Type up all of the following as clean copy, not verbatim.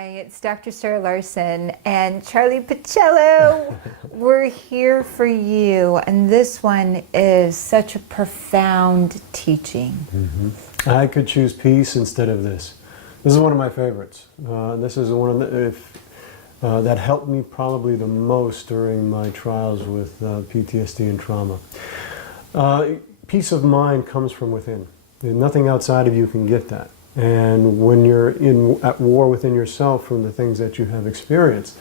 Hi, it's Dr. Sarah Larsen and Charlie Pacello. We're here for you, and this one is such a profound teaching. I could choose peace instead of this. This is one of my favorites. This is one of the, that helped me probably the most during my trials with PTSD and trauma. Peace of mind comes from within. Nothing outside of you can get that. And when you're at war within yourself from the things that you have experienced,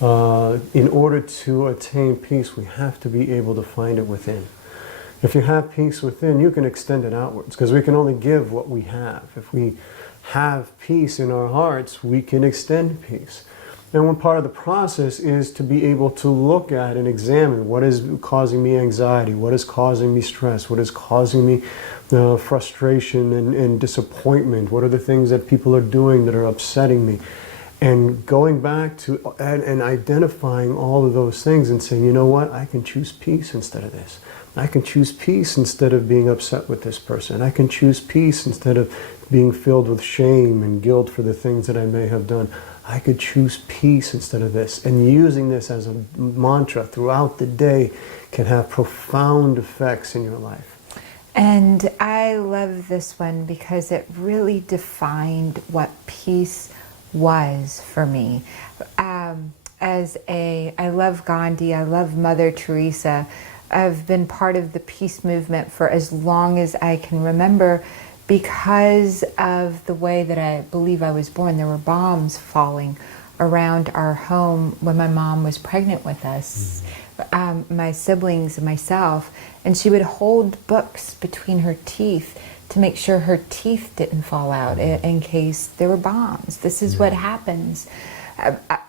in order to attain peace, we have to be able to find it within. If you have peace within, you can extend it outwards, because we can only give what we have. If we have peace in our hearts, we can extend peace. And one part of the process is to be able to look at and examine what is causing me anxiety, what is causing me stress, what is causing me frustration and disappointment, what are the things that people are doing that are upsetting me. And going back to and identifying all of those things and saying, you know what, I can choose peace instead of this. I can choose peace instead of being upset with this person. I can choose peace instead of being filled with shame and guilt for the things that I may have done. I could choose peace instead of this. And using this as a mantra throughout the day can have profound effects in your life. And I love this one because it really defined what peace was for me. I love Gandhi, I love Mother Teresa. I've been part of the peace movement for as long as I can remember because of the way that I believe I was born. There were bombs falling around our home when my mom was pregnant with us, my siblings and myself, and she would hold books between her teeth to make sure her teeth didn't fall out in case there were bombs. This is what happens.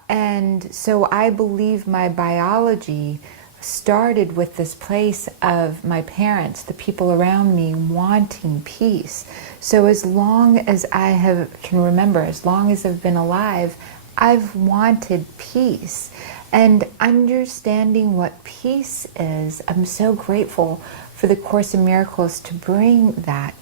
And so I believe my biology started with this place of my parents, the people around me, wanting peace. So as long as I can remember, as long as I've been alive, I've wanted peace. And understanding what peace is, I'm so grateful for the Course in Miracles to bring that.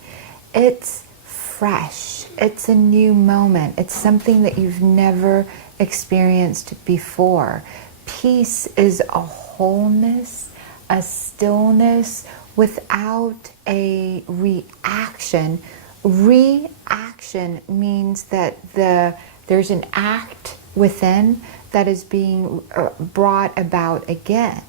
It's fresh. It's a new moment. It's something that you've never experienced before. Peace is a wholeness, a stillness without a reaction. Reaction means that there's an act within that is being brought about again.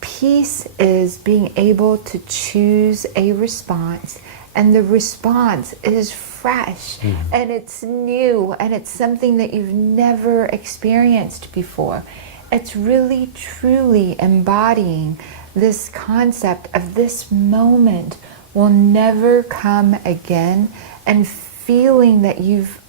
Peace is being able to choose a response, and the response is fresh and it's new and it's something that you've never experienced before. It's really truly embodying this concept of this moment will never come again, and feeling that you've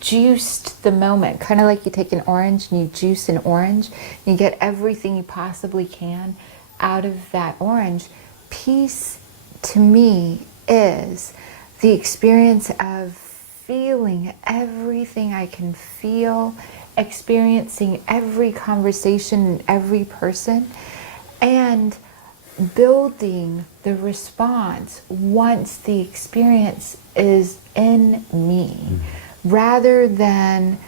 juiced the moment, kind of like you take an orange and you juice an orange, and you get everything you possibly can out of that orange. Peace to me is the experience of feeling everything I can feel, experiencing every conversation and every person, and building the response once the experience is in me, rather than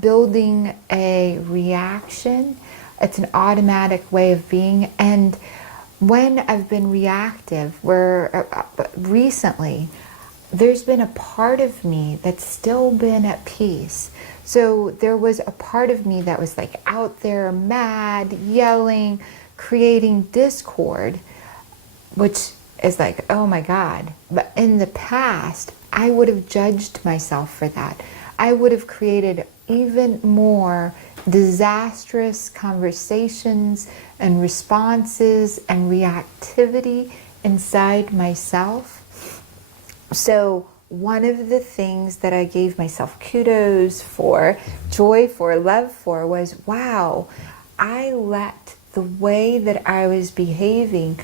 building a reaction. It's an automatic way of being. And when I've been reactive, recently, there's been a part of me that's still been at peace. So there was a part of me that was like out there, mad, yelling, creating discord, which is like, oh my God. But in the past, I would have judged myself for that. I would have created even more disastrous conversations and responses and reactivity inside myself. So one of the things that I gave myself kudos for, joy for, love for was, wow, I let the way that I was behaving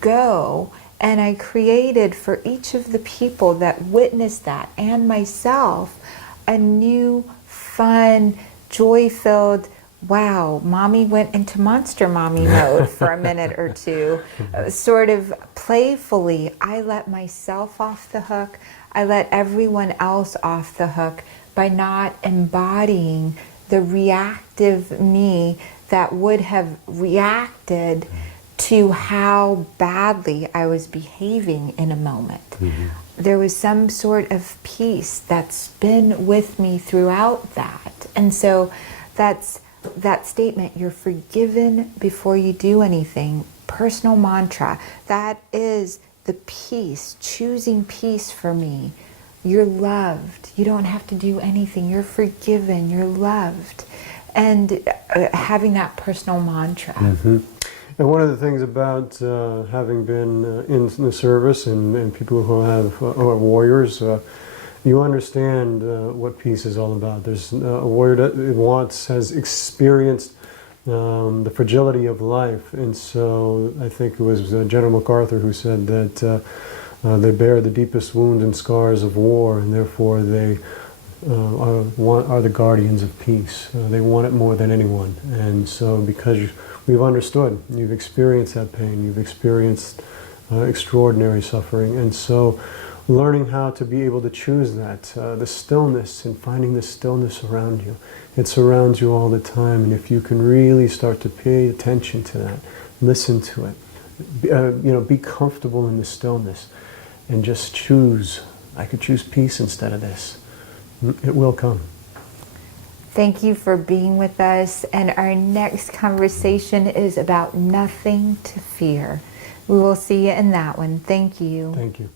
go, and I created for each of the people that witnessed that and myself a new, fun, joy-filled, wow, mommy went into monster mommy mode for a minute or two. Sort of playfully, I let myself off the hook. I let everyone else off the hook by not embodying the reactive me that would have reacted to how badly I was behaving in a moment. There was some sort of peace that's been with me throughout that. And so that's that statement, you're forgiven before you do anything, personal mantra, that is the peace, choosing peace for me. You're loved. You don't have to do anything. You're forgiven. You're loved. And having that personal mantra. And one of the things about having been in the service and people who are warriors, you understand what peace is all about. There's a warrior that has experienced the fragility of life, and so I think it was General MacArthur who said that they bear the deepest wounds and scars of war, and therefore they are the guardians of peace. They want it more than anyone, and so because we've understood, you've experienced that pain, you've experienced extraordinary suffering, and so learning how to be able to choose that, the stillness, and finding the stillness around you. It surrounds you all the time, and if you can really start to pay attention to that, listen to it, be comfortable in the stillness, and just choose. I could choose peace instead of this. It will come. Thank you for being with us, and our next conversation is about nothing to fear. We will see you in that one. Thank you. Thank you.